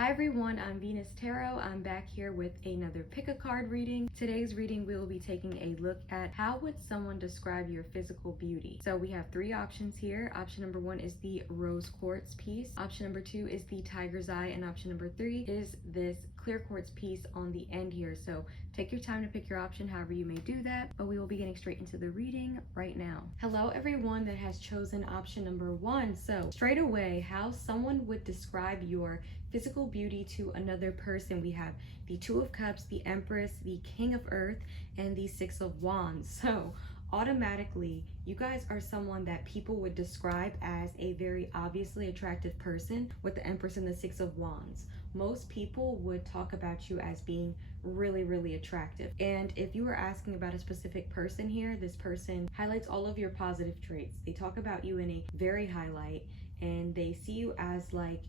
Hi everyone, I'm Venus Tarot. I'm back here with another pick a card reading. Today's reading we will be taking a look at how would someone describe your physical beauty. So we have three options here. Option number one is the rose quartz piece. Option number two is the tiger's eye, and option number three is this clear quartz piece on the end here. So take your time to pick your option however you may do that, but we will be getting straight into the reading right now. Hello everyone that has chosen option number one. So straight away, how someone would describe your physical beauty to another person. We have the Two of Cups, the Empress, the King of Earth, and the Six of Wands. So automatically, you guys are someone that people would describe as a very obviously attractive person with the Empress and the Six of Wands. Most people would talk about you as being really attractive. And if you were asking about a specific person here, this person highlights all of your positive traits. They talk about you in a very highlight, and they see you as like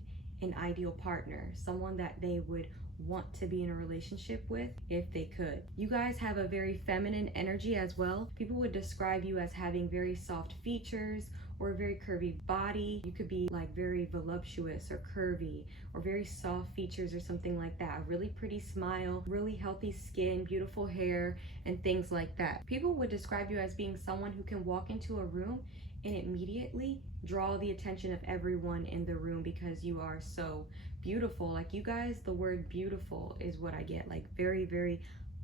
an ideal partner, someone that they would want to be in a relationship with if they could. You guys have a very feminine energy as well. People would describe you as having very soft features or a very curvy body. You could be like very voluptuous or curvy or very soft features or something like that. A really pretty smile, really healthy skin, beautiful hair, and things like that. People would describe you as being someone who can walk into a room and immediately draw the attention of everyone in the room because you are so beautiful. Like you guys, the word beautiful is what I get. Like very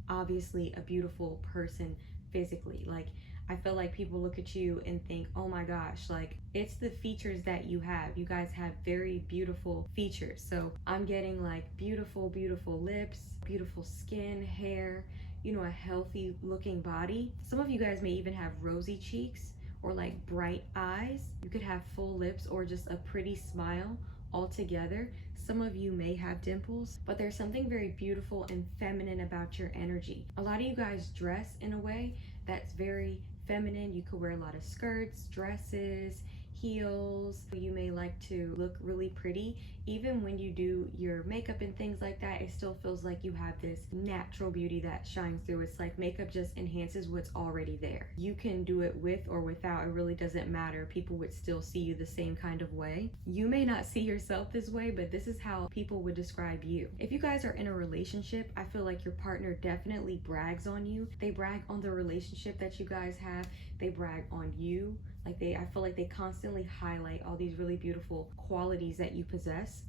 obviously a beautiful person physically. Like I feel like people look at you and think, oh my gosh, like it's the features that you have. You guys have very beautiful features. So I'm getting like beautiful lips, beautiful skin, hair, you know, a healthy looking body. Some of you guys may even have rosy cheeks or like bright eyes. You could have full lips or just a pretty smile altogether. Some of you may have dimples, but there's something very beautiful and feminine about your energy. A lot of you guys dress in a way that's very feminine. You could wear a lot of skirts, dresses, heels. You may like to look really pretty. Even when you do your makeup and things like that, it still feels like you have this natural beauty that shines through. It's like makeup just enhances what's already there. You can do it with or without, it really doesn't matter. People would still see you the same kind of way. You may not see yourself this way, but this is how people would describe you. If you guys are in a relationship, I feel like your partner definitely brags on you. They brag on the relationship that you guys have. They brag on you. I feel like they constantly highlight all these really beautiful qualities that you possess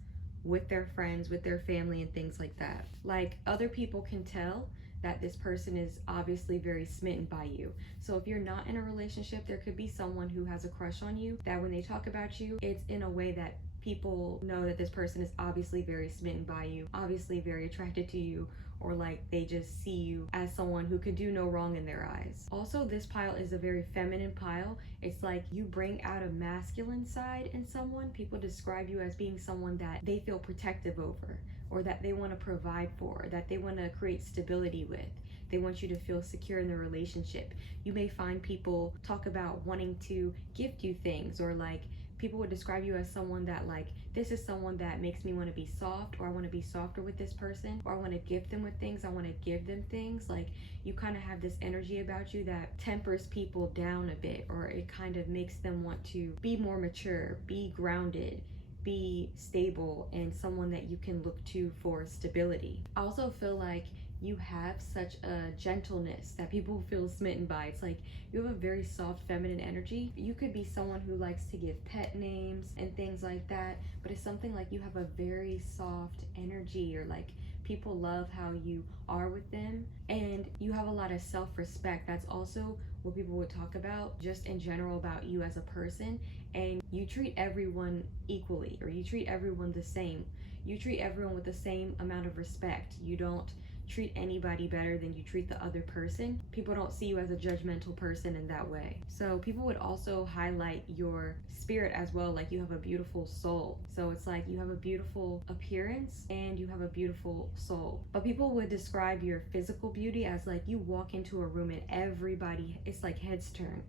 with their friends, with their family, and things like that. Like other people can tell that this person is obviously very smitten by you. So if you're not in a relationship, there could be someone who has a crush on you that when they talk about you, it's in a way that people know that this person is obviously very smitten by you, obviously very attracted to you, or like they just see you as someone who could do no wrong in their eyes. Also, this pile is a very feminine pile. It's like you bring out a masculine side in someone. People describe you as being someone that they feel protective over, or that they want to provide for, that they want to create stability with. They want you to feel secure in the relationship. You may find people talk about wanting to gift you things, or like people would describe you as someone that like, this is someone that makes me want to be soft, or I want to be softer with this person, or I want to gift them with things, I want to give them things. Like you kind of have this energy about you that tempers people down a bit, or it kind of makes them want to be more mature, be grounded, be stable, and someone that you can look to for stability. I also feel like you have such a gentleness that people feel smitten by. It's like you have a very soft feminine energy. You could be someone who likes to give pet names and things like that, but it's something like you have a very soft energy, or like people love how you are with them, and you have a lot of self-respect. That's also what people would talk about just in general about you as a person. And you treat everyone equally, or you treat everyone the same. You treat everyone with the same amount of respect. You don't treat anybody better than you treat the other person. People don't see you as a judgmental person in that way. So people would also highlight your spirit as well, like you have a beautiful soul. So it's like you have a beautiful appearance and you have a beautiful soul. But people would describe your physical beauty as like you walk into a room and everybody, it's like heads turn.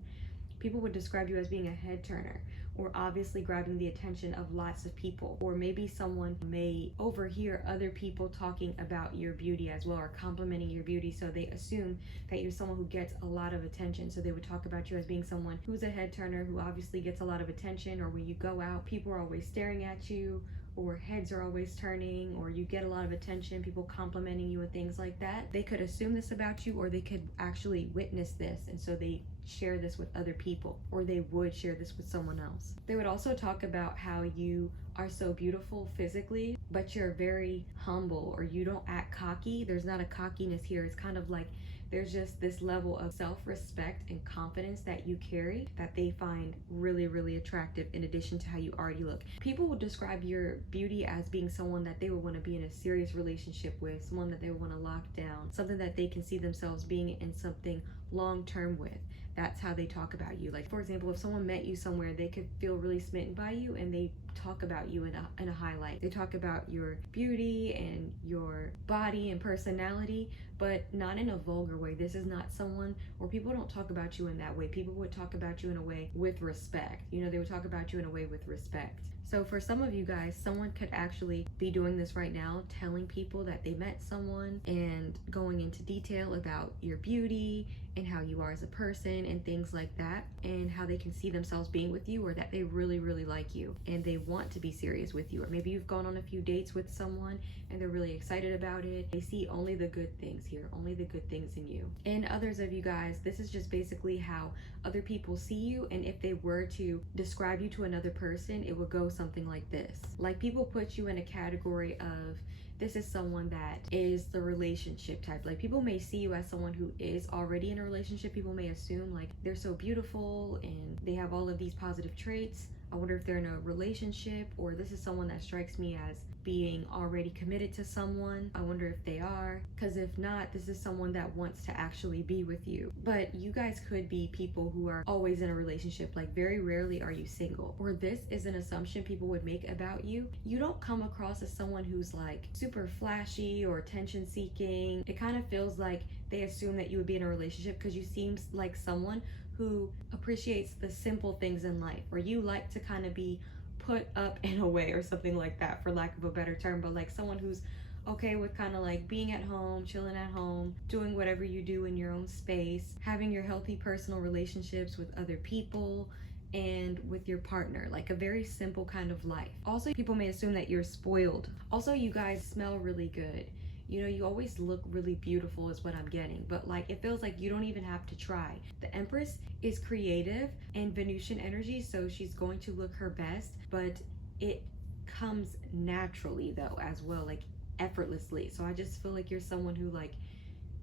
People would describe you as being a head turner, or obviously grabbing the attention of lots of people. Or maybe someone may overhear other people talking about your beauty as well, or complimenting your beauty, so they assume that you're someone who gets a lot of attention. So they would talk about you as being someone who's a head turner, who obviously gets a lot of attention. Or when you go out, people are always staring at you, or heads are always turning, or you get a lot of attention, people complimenting you and things like that, they could assume this about you, or they could actually witness this, and so they share this with other people, or they would share this with someone else. They would also talk about how you are so beautiful physically, but you're very humble, or you don't act cocky. There's not a cockiness here. It's kind of like there's just this level of self-respect and confidence that you carry that they find really, really attractive, in addition to how you already look. People will describe your beauty as being someone that they would want to be in a serious relationship with, someone that they would want to lock down, something that they can see themselves being in something long-term with. That's how they talk about you. Like, for example, if someone met you somewhere, they could feel really smitten by you, and they talk about you in a highlight. They talk about your beauty and your body and personality, but not in a vulgar way. This is not someone, or people don't talk about you in that way. People would talk about you in a way with respect. You know, they would talk about you in a way with respect. So for some of you guys, someone could actually be doing this right now, telling people that they met someone and going into detail about your beauty and how you are as a person and things like that, and how they can see themselves being with you, or that they really, really like you and they want to be serious with you. Or maybe you've gone on a few dates with someone and they're really excited about it. They see only the good things here, only the good things in you. And others of you guys, this is just basically how other people see you, and if they were to describe you to another person, it would go something like this. Like, people put you in a category of, this is someone that is the relationship type. Like, people may see you as someone who is already in a relationship. People may assume like they're so beautiful and they have all of these positive traits. I wonder if they're in a relationship, or this is someone that strikes me as being already committed to someone. I wonder if they are, because if not, this is someone that wants to actually be with you. But you guys could be people who are always in a relationship. Like, very rarely are you single. Or this is an assumption people would make about you. You don't come across as someone who's like super flashy or attention seeking. It kind of feels like they assume that you would be in a relationship because you seem like someone who appreciates the simple things in life, or you like to kind of be put up in a way or something like that, for lack of a better term. But like someone who's okay with kind of like being at home, chilling at home, doing whatever you do in your own space, having your healthy personal relationships with other people and with your partner, like a very simple kind of life. Also, people may assume that you're spoiled. Also, you guys smell really good. You know, you always look really beautiful is what I'm getting, but like it feels like you don't even have to try. The Empress is creative and Venusian energy, so she's going to look her best, but it comes naturally though as well, like effortlessly. So I just feel like you're someone who, like,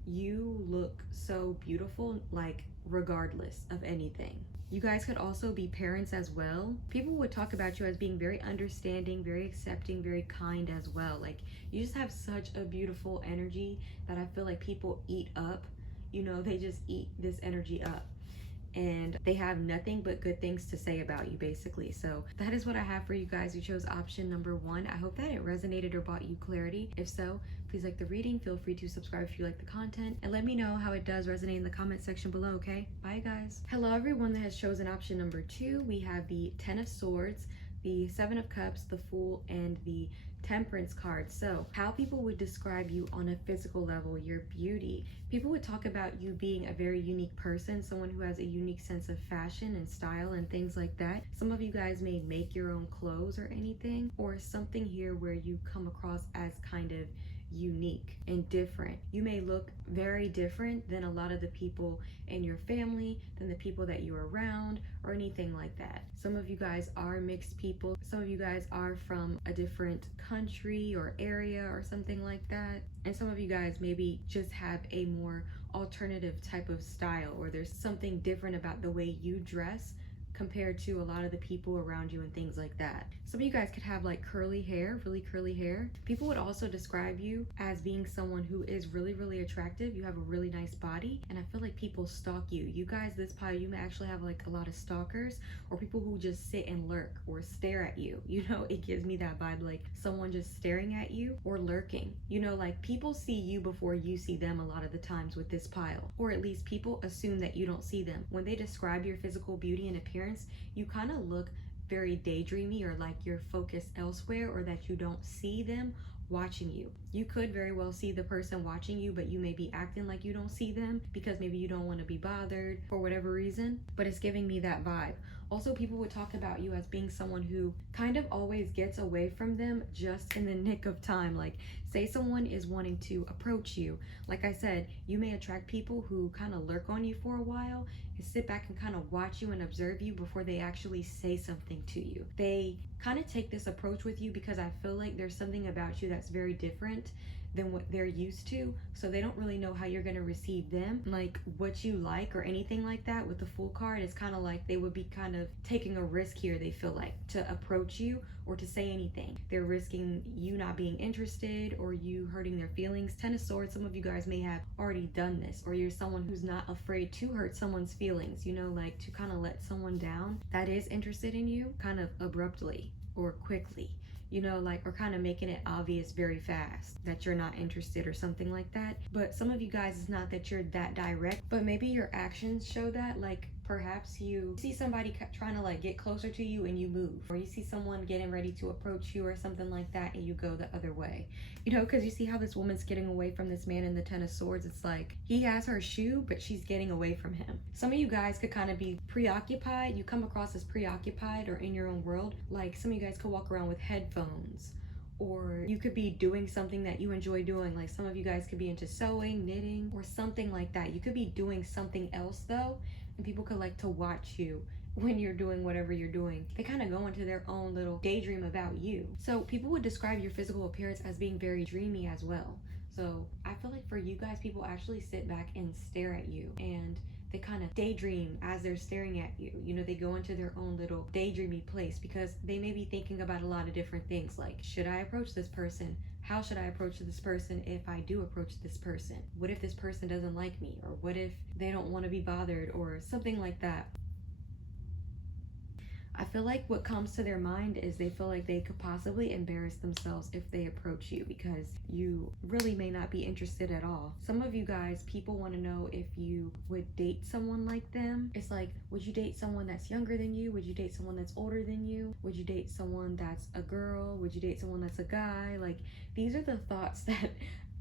you look so beautiful, like regardless of anything. You guys could also be parents as well. People would talk about you as being very understanding, very accepting, very kind as well. Like, you just have such a beautiful energy that I feel like people eat up. You know, they just eat this energy up, and they have nothing but good things to say about you, basically. So that is what I have for you guys who chose option number 1. I hope that it resonated or brought you clarity. If so, please like the reading. Feel free to subscribe if you like the content, and let me know how it does resonate in the comment section below, okay? Bye, guys. Hello, everyone that has chosen option number 2. We have the 10 of Swords, the 7 of Cups, the Fool, and the Temperance card. So how people would describe you on a physical level, your beauty. People would talk about you being a very unique person, someone who has a unique sense of fashion and style and things like that. Some of you guys may make your own clothes or anything, or something here where you come across as kind of unique and different. You may look very different than a lot of the people in your family, than the people that you're around, or anything like that. Some of you guys are mixed people. Some of you guys are from a different country or area or something like that. And some of you guys maybe just have a more alternative type of style, or there's something different about the way you dress compared to a lot of the people around you and things like that. Some of you guys could have like curly hair, really curly hair. People would also describe you as being someone who is really, really attractive. You have a really nice body, and I feel like people stalk you. You guys, this pile, you may actually have like a lot of stalkers, or people who just sit and lurk or stare at you. You know, it gives me that vibe, like someone just staring at you or lurking. You know, like people see you before you see them a lot of the times with this pile, or at least people assume that you don't see them. When they describe your physical beauty and appearance, you kind of look very daydreamy, or like you're focused elsewhere, or that you don't see them watching you. You could very well see the person watching you, but you may be acting like you don't see them because maybe you don't want to be bothered for whatever reason, but it's giving me that vibe. Also, people would talk about you as being someone who kind of always gets away from them just in the nick of time. Like, say someone is wanting to approach you. Like I said, you may attract people who kind of lurk on you for a while and sit back and kind of watch you and observe you before they actually say something to you. They kind of take this approach with you because I feel like there's something about you that's very different than what they're used to, so they don't really know how you're going to receive them, like what you like or anything like that. With the Fool card, it's kind of like they would be kind of taking a risk here, they feel like, to approach you or to say anything. They're risking you not being interested or you hurting their feelings. Ten of Swords, some of you guys may have already done this, or you're someone who's not afraid to hurt someone's feelings, you know, like to kind of let someone down that is interested in you kind of abruptly or quickly, you know, like, or kind of making it obvious very fast that you're not interested or something like that. But some of you guys, it's not that you're that direct, but maybe your actions show that. Like, perhaps you see somebody trying to like get closer to you and you move, or you see someone getting ready to approach you or something like that and you go the other way, you know, because you see how this woman's getting away from this man in the Ten of Swords. It's like he has her shoe, but she's getting away from him. Some of you guys could kind of be preoccupied. You come across as preoccupied or in your own world. Like, some of you guys could walk around with headphones, or you could be doing something that you enjoy doing. Like, some of you guys could be into sewing, knitting, or something like that. You could be doing something else though, and people could like to watch you when you're doing whatever you're doing. They kind of go into their own little daydream about you. So people would describe your physical appearance as being very dreamy as well. So I feel like for you guys, people actually sit back and stare at you, and they kind of daydream as they're staring at you. You know, they go into their own little daydreamy place because they may be thinking about a lot of different things, like, should I approach this person? How should I approach this person if I do approach this person? What if this person doesn't like me? Or what if they don't want to be bothered, or something like that? I feel like what comes to their mind is they feel like they could possibly embarrass themselves if they approach you, because you really may not be interested at all. Some of you guys, people want to know if you would date someone like them. It's like, would you date someone that's younger than you? Would you date someone that's older than you? Would you date someone that's a girl? Would you date someone that's a guy? Like, these are the thoughts that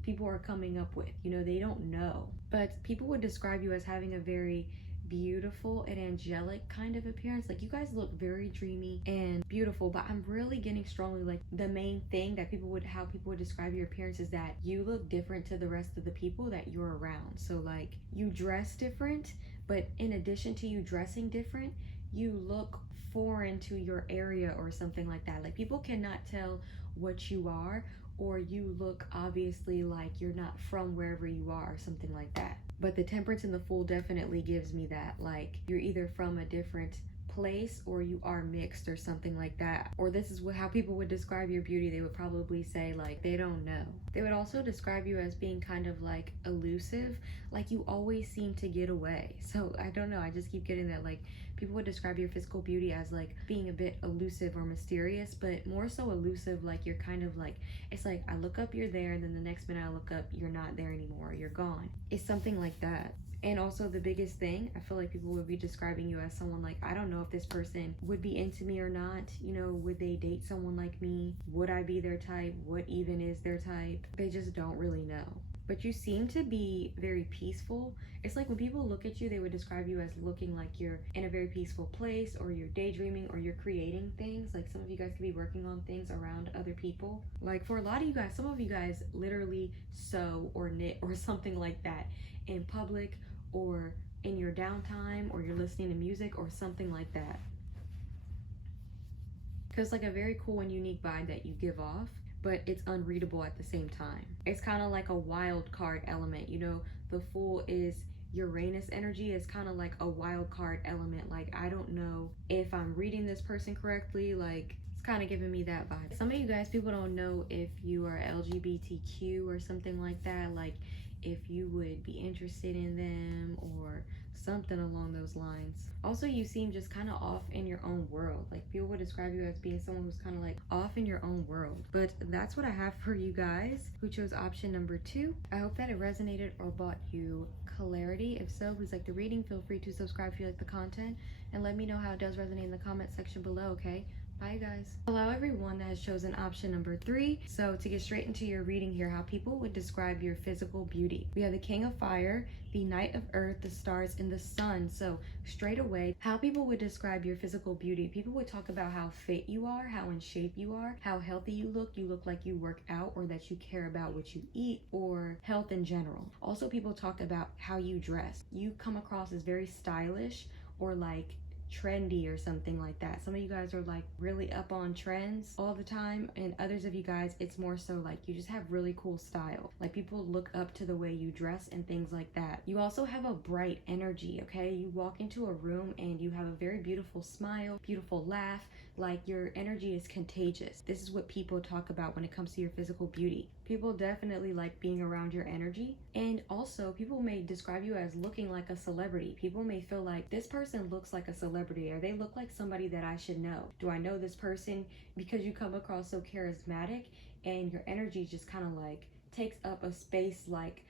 people are coming up with. You know, they don't know. But people would describe you as having a very beautiful and angelic kind of appearance. Like, you guys look very dreamy and beautiful, but I'm really getting strongly like the main thing that how people would describe your appearance is that you look different to the rest of the people that you're around. So like, you dress different, but in addition to you dressing different, you look foreign to your area or something like that. Like, people cannot tell what you are, or you look obviously like you're not from wherever you are or something like that. But the Temperance and the Fool definitely gives me that, like, you're either from a different place or you are mixed or something like that. Or this is how people would describe your beauty. They would probably say like they don't know. They would also describe you as being kind of like elusive, like you always seem to get away. So I don't know, I just keep getting that, like, people would describe your physical beauty as like being a bit elusive or mysterious, but more so elusive, like you're kind of like, it's like I look up, you're there, and then the next minute I look up, you're not there anymore, you're gone. It's something like that. And also the biggest thing, I feel like people would be describing you as someone like, I don't know if this person would be into me or not. You know, would they date someone like me? Would I be their type? What even is their type? They just don't really know. But you seem to be very peaceful. It's like when people look at you, they would describe you as looking like you're in a very peaceful place, or you're daydreaming, or you're creating things. Like, some of you guys could be working on things around other people. Like, for a lot of you guys, some of you guys literally sew or knit or something like that in public, or in your downtime, or you're listening to music or something like that. Because like a very cool and unique vibe that you give off, but it's unreadable at the same time. It's kind of like a wild card element. You know, the Fool is Uranus energy, is kind of like a wild card element. Like, I don't know if I'm reading this person correctly. Like, it's kind of giving me that vibe. Some of you guys, people don't know if you are LGBTQ or something like that. Like, if you would be interested in them or something along those lines. Also, you seem just kind of off in your own world. Like, people would describe you as being someone who's kind of like off in your own world. But that's what I have for you guys who chose option number 2. I hope that it resonated or brought you clarity. If so, please like the reading. Feel free to subscribe if you like the content, and let me know how it does resonate in the comment section below, okay? Bye guys. Hello everyone that has chosen option number 3. So to get straight into your reading here, how people would describe your physical beauty. We have the King of Fire, the Knight of Earth, the Stars, and the Sun. So straight away, how people would describe your physical beauty. People would talk about how fit you are, how in shape you are, how healthy you look like you work out or that you care about what you eat or health in general. Also, people talk about how you dress. You come across as very stylish or like trendy or something like that. Some of you guys are like really up on trends all the time, and others of you guys, it's more so like you just have really cool style. Like people look up to the way you dress and things like that. You also have a bright energy, okay? You walk into a room and you have a very beautiful smile, beautiful laugh, like your energy is contagious. This is what people talk about when it comes to your physical beauty. People definitely like being around your energy. And also, people may describe you as looking like a celebrity. People may feel like this person looks like a celebrity, or they look like somebody that I should know. Do I know this person? Because you come across so charismatic and your energy just kind of like takes up a space like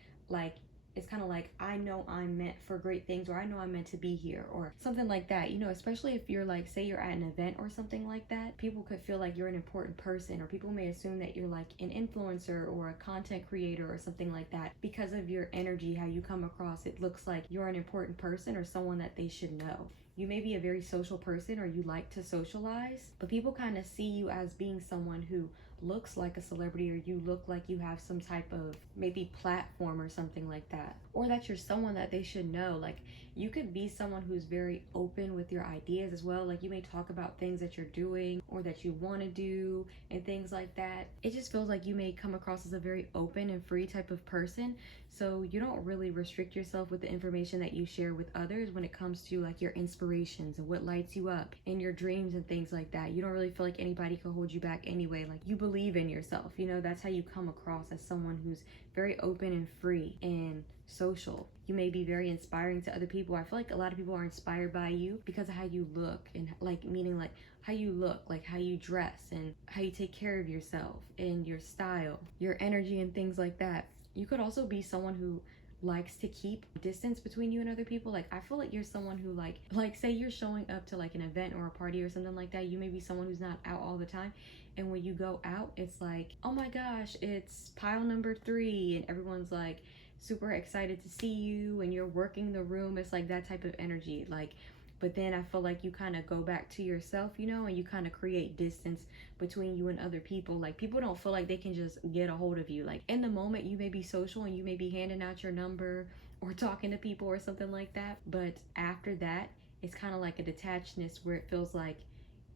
it's kind of like, I know I'm meant for great things, or I know I'm meant to be here, or something like that. You know, especially if you're like, say you're at an event or something like that, people could feel like you're an important person, or people may assume that you're like an influencer or a content creator or something like that. Because of your energy, how you come across, it looks like you're an important person or someone that they should know. You may be a very social person or you like to socialize, but people kind of see you as being someone who looks like a celebrity, or you look like you have some type of maybe platform or something like that, or that you're someone that they should know. Like you could be someone who's very open with your ideas as well. Like you may talk about things that you're doing or that you want to do and things like that. It just feels like you may come across as a very open and free type of person, so you don't really restrict yourself with the information that you share with others when it comes to like your inspirations and what lights you up and your dreams and things like that. You don't really feel like anybody can hold you back anyway. Like you believe in yourself. You know, that's how you come across, as someone who's very open and free and social. You may be very inspiring to other people. I feel like a lot of people are inspired by you because of how you look, and like meaning like how you look, like how you dress and how you take care of yourself and your style, your energy and things like that. You could also be someone who likes to keep distance between you and other people. Like I feel like you're someone who like say you're showing up to like an event or a party or something like that. You may be someone who's not out all the time, and when you go out, it's like, oh my gosh, it's pile number 3, and everyone's like super excited to see you and you're working the room. It's like that type of energy. Like, but then I feel like you kind of go back to yourself, you know, and you kind of create distance between you and other people. Like people don't feel like they can just get a hold of you. Like in the moment you may be social and you may be handing out your number or talking to people or something like that, but after that it's kind of like a detachedness where it feels like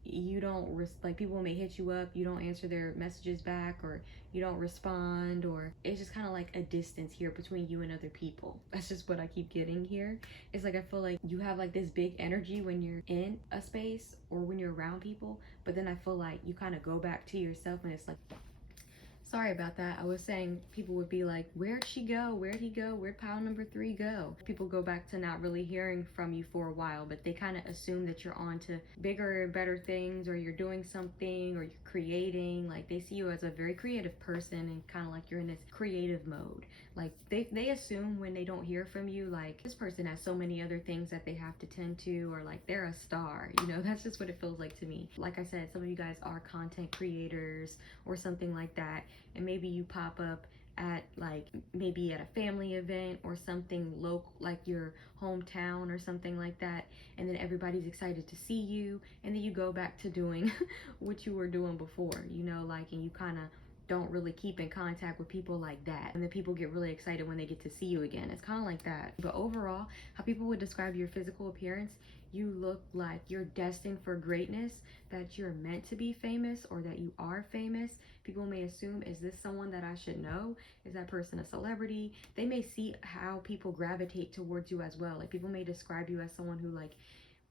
you don't like people may hit you up, you don't answer their messages back, or you don't respond, or it's just kind of like a distance here between you and other people. That's just what I keep getting here. It's like I feel like you have like this big energy when you're in a space or when you're around people, but then I feel like you kind of go back to yourself, and it's like, sorry about that. I was saying people would be like, where'd she go? Where'd he go? Where'd pile number 3 go? People go back to not really hearing from you for a while, but they kind of assume that you're on to bigger and better things, or you're doing something, or you're creating. Like they see you as a very creative person, and kind of like you're in this creative mode. Like they assume when they don't hear from you, like this person has so many other things that they have to tend to, or like they're a star. You know, that's just what it feels like to me. Like I said, some of you guys are content creators or something like that, and maybe you pop up at like maybe at a family event or something local, like your hometown or something like that, and then everybody's excited to see you, and then you go back to doing what you were doing before, you know, like, and you kind of don't really keep in contact with people like that, and then people get really excited when they get to see you again. It's kind of like that. But overall, how people would describe your physical appearance, you look like you're destined for greatness, that you're meant to be famous, or that you are famous. People may assume, is this someone that I should know? Is that person a celebrity? They may see how people gravitate towards you as well. Like people may describe you as someone who like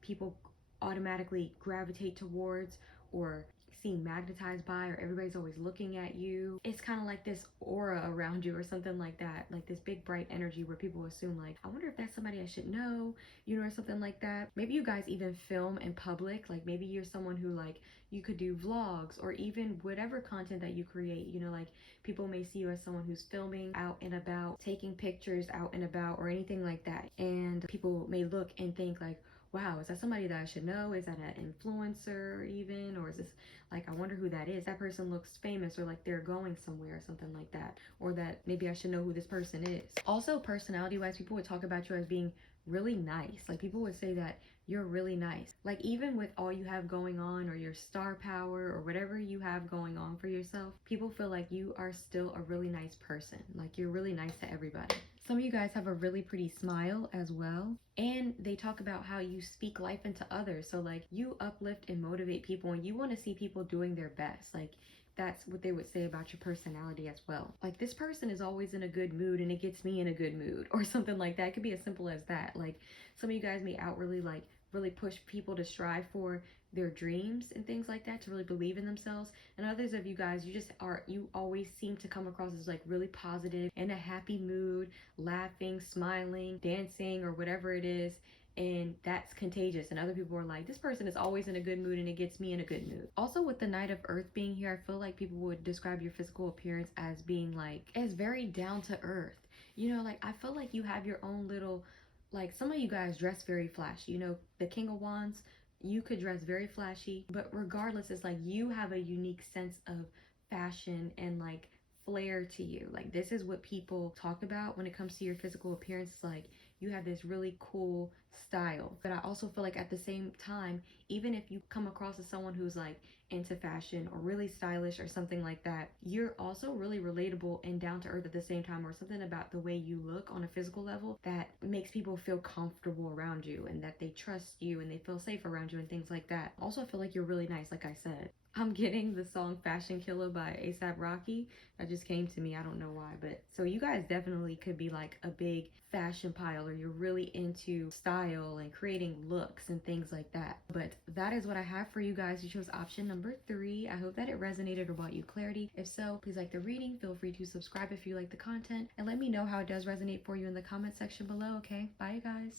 people automatically gravitate towards, or seem magnetized by, or everybody's always looking at you. It's kind of like this aura around you or something like that, like this big bright energy where people assume like, I wonder if that's somebody I should know, you know, or something like that. Maybe you guys even film in public. Like maybe you're someone who like, you could do vlogs or even whatever content that you create, you know, like people may see you as someone who's filming out and about, taking pictures out and about, or anything like that. And people may look and think like, wow, is that somebody that I should know? Is that an influencer even? Or is this like, I wonder who that is. That person looks famous, or like they're going somewhere or something like that. Or that maybe I should know who this person is. Also, personality wise, people would talk about you as being really nice. Like people would say that you're really nice. Like even with all you have going on, or your star power, or whatever you have going on for yourself, people feel like you are still a really nice person. Like you're really nice to everybody. Some of you guys have a really pretty smile as well. And they talk about how you speak life into others. So like you uplift and motivate people, and you want to see people doing their best. Like that's what they would say about your personality as well. Like this person is always in a good mood and it gets me in a good mood, or something like that. It could be as simple as that. Like some of you guys may outwardly like really push people to strive for their dreams and things like that, to really believe in themselves. And others of you guys, you always seem to come across as like really positive, in a happy mood, laughing, smiling, dancing, or whatever it is. And that's contagious. And other people are like, this person is always in a good mood and it gets me in a good mood. Also, with the Knight of Earth being here, I feel like people would describe your physical appearance as being like, as very down to earth. You know, like I feel like you have your own little, like some of you guys dress very flashy. You know, the King of Wands, you could dress very flashy, but regardless, it's like you have a unique sense of fashion and like flair to you. Like this is what people talk about when it comes to your physical appearance. Like you have this really cool style. But I also feel like at the same time, even if you come across as someone who's like into fashion or really stylish or something like that, you're also really relatable and down to earth at the same time, or something about the way you look on a physical level that makes people feel comfortable around you, and that they trust you and they feel safe around you and things like that. Also, I feel like you're really nice, like I said. I'm getting the song Fashion Killer by A$AP Rocky. That just came to me. I don't know why. But so you guys definitely could be like a big fashion pile, or you're really into style and creating looks and things like that. But that is what I have for you guys. You chose option number 3. I hope that it resonated or brought you clarity. If so, please like the reading. Feel free to subscribe if you like the content. And let me know how it does resonate for you in the comment section below, okay? Bye, you guys.